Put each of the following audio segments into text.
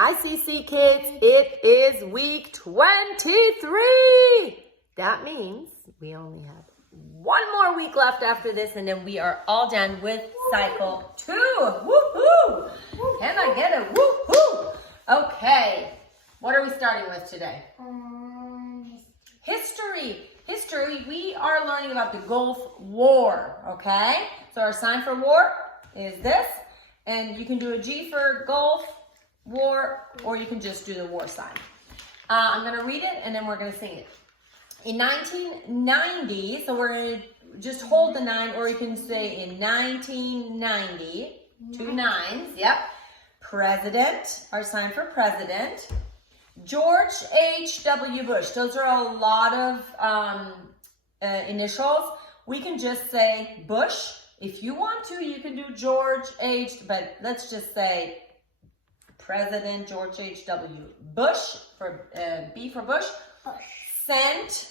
Hi, CC kids. It is week 23. That means we only have one more week left after this, and then we are all done with cycle 2. Woohoo! Can I get a woohoo? Okay. What are we starting with today? History. History, we are learning about the Gulf War, okay? So our sign for war is this, and you can do a G for Gulf War, or you can just do the war sign. I'm going to read it, and then we're going to sing it. In 1990, so we're going to just hold the 9, or you can say in 1990, 2 nines, yep. President, our sign for president. George H.W. Bush. Those are a lot of initials. We can just say Bush. If you want to, you can do George H., but let's just say President George H.W. Bush, for B for Bush. Sent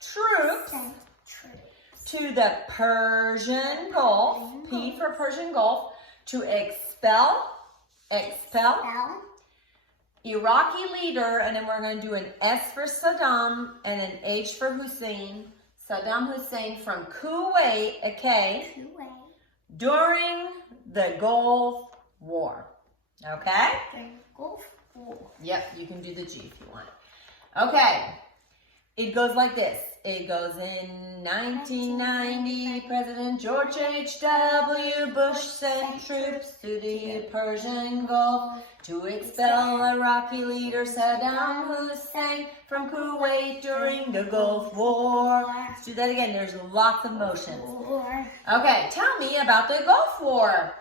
troops to the Persian Gulf, P for Persian Gulf, to expel Iraqi leader, and then we're going to do an S for Saddam and an H for Hussein. Saddam Hussein from Kuwait, okay, during the Gulf War. Okay? Gulf War. Yep, you can do the G if you want. Okay. It goes like this. It goes in 1990, President George H.W. Bush sent troops to the Persian Gulf to expel Iraqi leader Saddam Hussein from Kuwait during the Gulf War. Let's do that again. There's lots of motions. Okay, tell me about the Gulf War.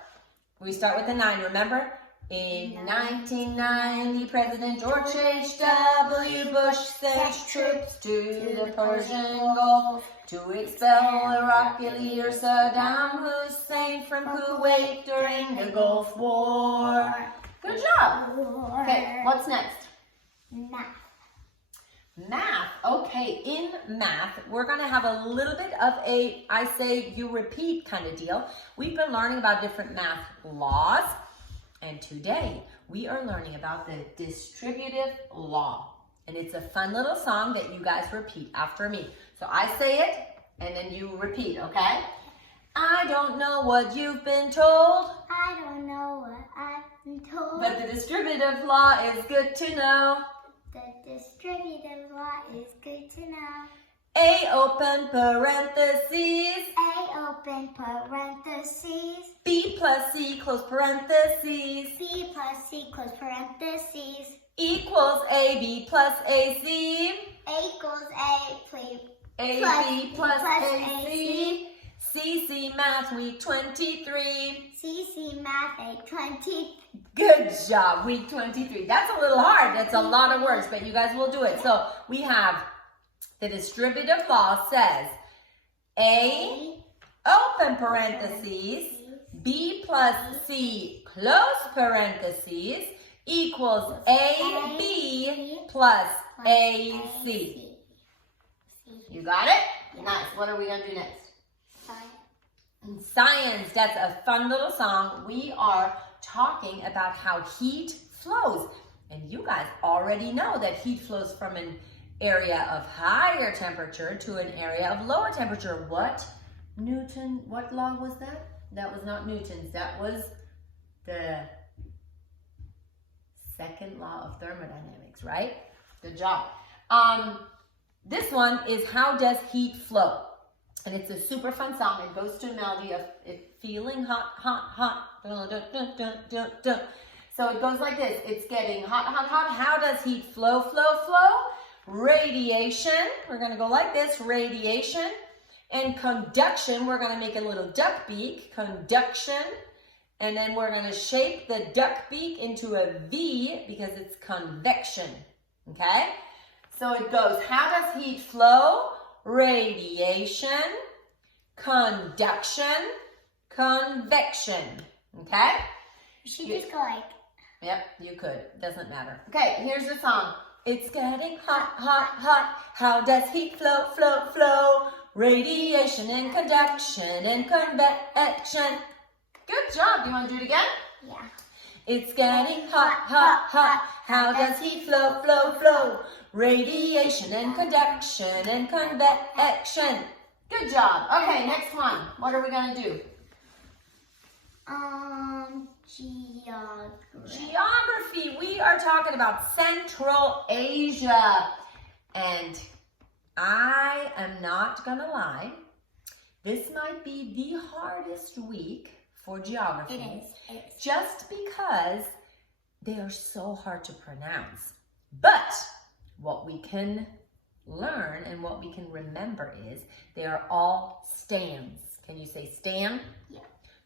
We start with the 9, remember? In 1990, President George H.W. Bush sent troops to the Persian Gulf to expel Iraqi leader Saddam Hussein from Kuwait during the Gulf War. Good job. Okay, what's next? Math. Math. Okay, in math, we're going to have a little bit of a I say you repeat kind of deal. We've been learning about different math laws. And today, we are learning about the distributive law. And it's a fun little song that you guys repeat after me. So I say it, and then you repeat, okay? I don't know what you've been told. I don't know what I've been told. But the distributive law is good to know. The distributive law is good to know. A open parentheses. A open parentheses. B plus C close parentheses. B plus C close parentheses. Equals AB plus AC. A equals A plus AB plus AC. AC. CC Math Week 23. CC Math 820. Good job, Week 23. That's a little hard. That's a lot of words, but you guys will do it. So we have the distributive law says A open parentheses, B plus C close parentheses equals AB plus AC. You got it? Nice. What are we going to do next? Science. That's a fun little song. We are talking about how heat flows. And you guys already know that heat flows from an area of higher temperature to an area of lower temperature. What law was that? That was not Newton's. That was the second law of thermodynamics, right? Good job. This one is how does heat flow? And it's a super fun song. It goes to a melody of it feeling hot, hot, hot. Dun, dun, dun, dun, dun, dun. So it goes like this. It's getting hot, hot, hot. How does heat flow, flow, flow? Radiation. We're going to go like this. Radiation. And conduction. We're going to make a little duck beak. Conduction. And then we're going to shape the duck beak into a V because it's convection. Okay? So it goes, how does heat flow? Radiation, conduction, convection. Okay? You should just go like. Yep, you could. Doesn't matter. Okay, here's the song. It's getting hot, hot, hot. How does heat flow, flow, flow? Radiation and conduction and convection. Good job. You want to do it again? Yeah. It's getting hot, hot, hot. How does he flow, flow, flow? Radiation and conduction and convection. Good job. Okay, next one. What are we going to do? Geography. Geography. We are talking about Central Asia. And I am not going to lie. This might be the hardest week for geography. It is. Just because they are so hard to pronounce. But what we can learn and what we can remember is they are all stands. Can you say stand? Yeah.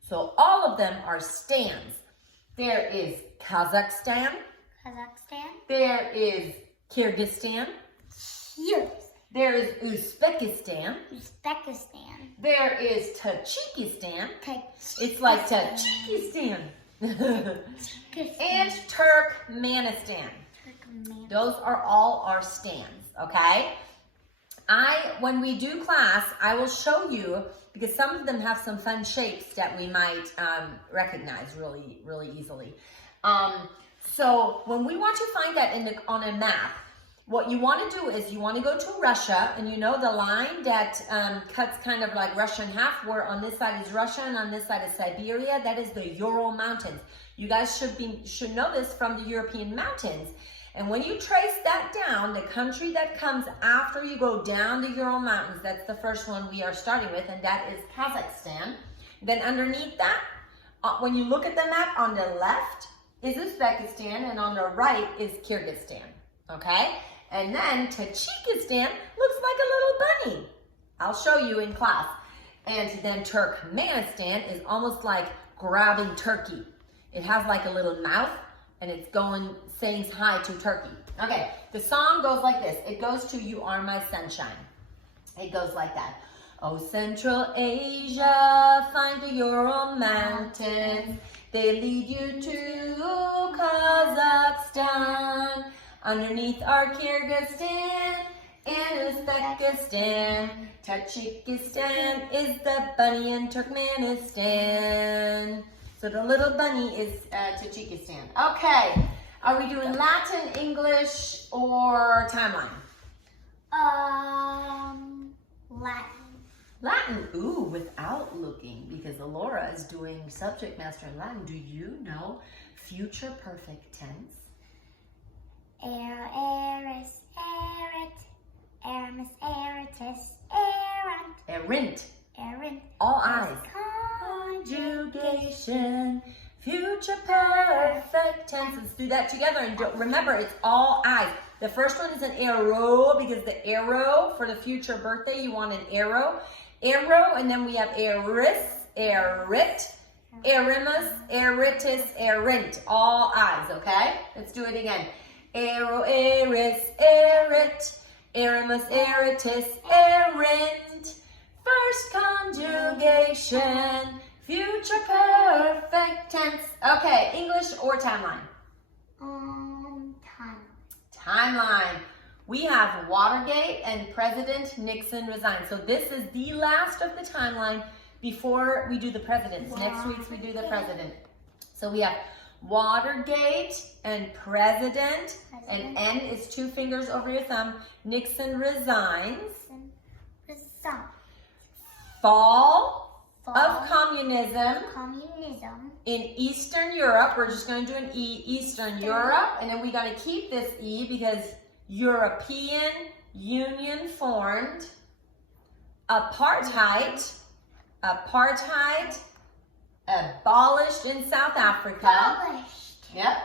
So all of them are stands. There is Kazakhstan. There is Kyrgyzstan. Yes. There is Uzbekistan. There is Tajikistan. It's like Tajikistan. And Turkmenistan. Those are all our stands, okay? When we do class, I will show you, because some of them have some fun shapes that we might recognize really, really easily. So when we want to find that on a map, what you want to do is you want to go to Russia, and you know the line that cuts kind of like Russia in half, where on this side is Russia and on this side is Siberia. That is the Ural Mountains. You guys should know this from the European mountains. And when you trace that down, the country that comes after you go down the Ural Mountains, that's the first one we are starting with, and that is Kazakhstan. Then underneath that, when you look at the map, on the left is Uzbekistan, and on the right is Kyrgyzstan, okay? And then Tajikistan looks like a little bunny. I'll show you in class. And then Turkmenistan is almost like grabbing Turkey. It has like a little mouth, and it's saying hi to Turkey. Okay, the song goes like this. It goes to You Are My Sunshine. It goes like that. Oh, Central Asia, find the Ural Mountains. They lead you to Kazakhstan. Underneath are Kyrgyzstan and Uzbekistan. Tajikistan is the bunny in Turkmenistan. So the little bunny is Tajikistan. Okay, are we doing Latin, English, or timeline? Latin, ooh, without looking, because Alora is doing subject master in Latin. Do you know future perfect tense? Errant. All eyes. Conjugation. Future perfect tense. Let's do that together. And remember, it's all eyes. The first one is an arrow, because the arrow for the future birthday, you want an arrow. Arrow, and then we have eris, erit, erimus, eritus, erint. All eyes, okay? Let's do it again. Arrow, eris, erit, erimus, eritus, erint. First conjugation, future perfect tense. Okay, English or timeline? Timeline. We have Watergate and President Nixon resigned. So this is the last of the timeline before we do the presidents. Next week we do the president. So we have Watergate and President, and N is 2 fingers over your thumb. Nixon resigns. Fall of communism in Eastern Europe. We're just going to do an E, Eastern Europe, and then we're going to keep this E because European Union formed. Apartheid abolished in South Africa. Yep.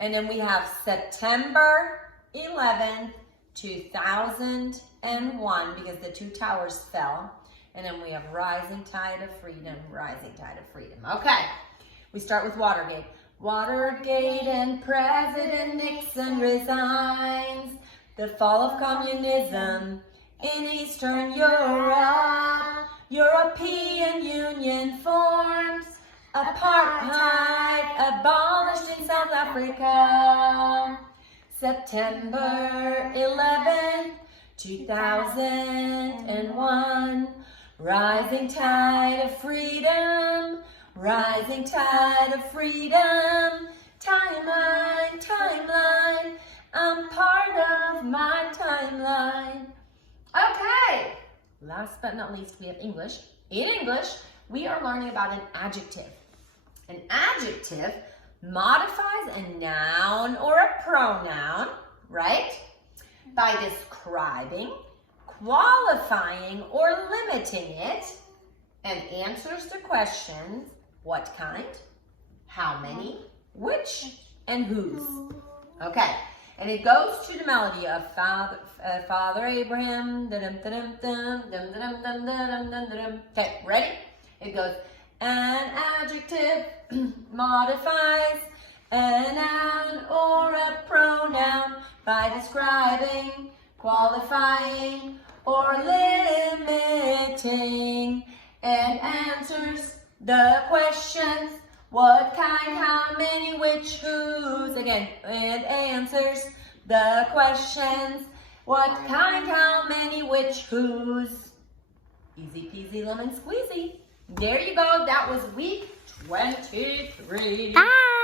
And then we have September 11th, 2001, because the 2 towers fell. And then we have Rising Tide of Freedom, Rising Tide of Freedom. Okay, we start with Watergate. Watergate and President Nixon resigns. The fall of communism in Eastern Europe. European Union forms. Apartheid abolished in South Africa. September 11th, 2001. Rising tide of freedom, rising tide of freedom. Timeline, timeline, I'm part of my timeline. Okay, last but not least, we have English. In English, we are learning about an adjective. An adjective modifies a noun or a pronoun, right? By describing, qualifying, or limiting it, and answers the questions, what kind, how many, which, and whose. Okay, and it goes to the melody of Father Abraham. Okay, ready? It goes, an adjective modifies a noun or a pronoun by describing, qualifying, or limiting, and answers the questions, what kind, how many, which, whose. Again, it answers the questions, what kind, how many, which, whose. Easy peasy lemon squeezy. There you go. That was week 23. Bye.